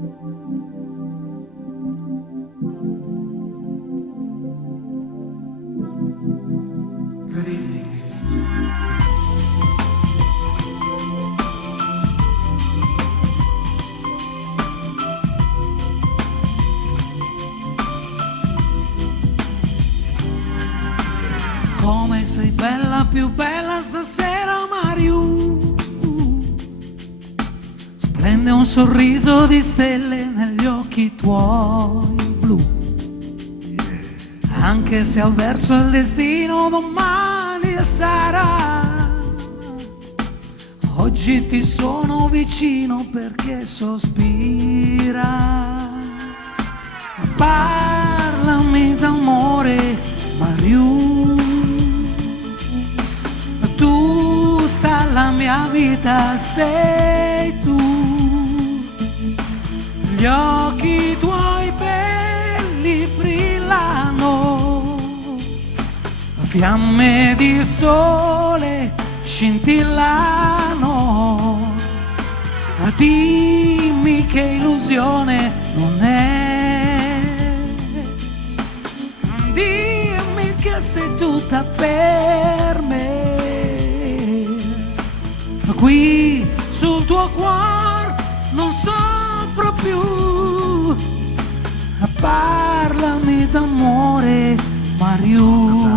Good evening. Come sei bella, più bella stasera, Mariù. Splende un sorriso di stelle negli occhi tuoi blu. Anche se avverso il destino domani sarà, oggi ti sono vicino perché sospira. Parlami d'amore, Mariù. Tutta la mia vita sei tu. Gli occhi tuoi belli brillano, fiamme di sole scintillano. Dimmi che illusione non è, dimmi che sei tutta per me. Qui sul tuo cuore non soffro più. Parlami d'amore, Mariù.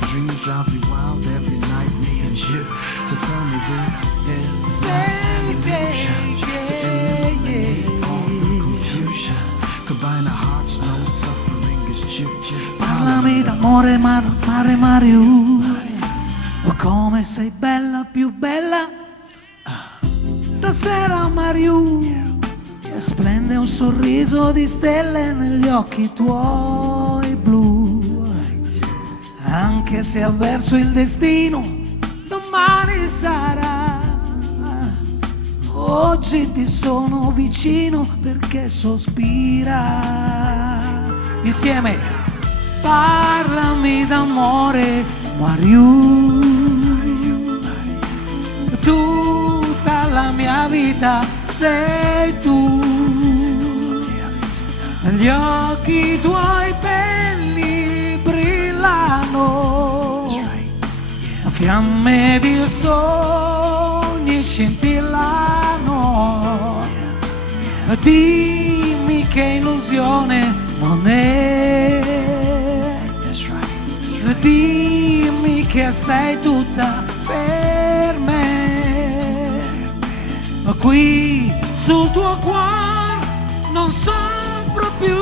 Dreams drive me wild every night, me and you. So tell me this is not an illusion to eliminate all the confusion. Combine our hearts, no suffering is due. Parlami d'amore, mare Mariù. Oh, come sei bella, più bella stasera, Mariù. E splende un sorriso di stelle negli occhi tuoi blu. Anche se avverso il destino domani sarà, oggi ti sono vicino perché sospira. Insieme, parlami d'amore, Mariù. Tutta la mia vita sei tu. Gli occhi tuoi belli brillano, fiamme di sogni scintillano. Dimmi che illusione non è, dimmi che sei tutta per me. Qui sul tuo cuore non soffro più.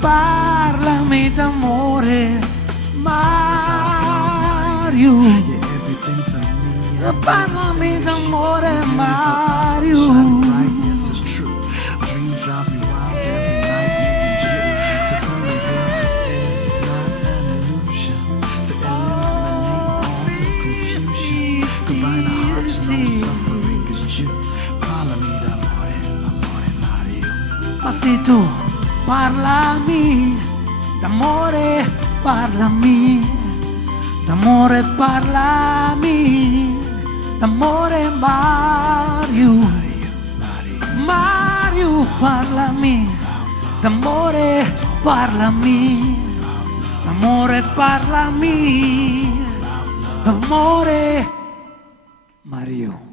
Parlami d'amore, Mariù. Parlami d'amore, Mariù. Ma sì, tu parlami d'amore, parlami d'amore, parlami d'amore, Mariù. Mariù, parlami d'amore, parlami d'amore, parlami d'amore, Mariù.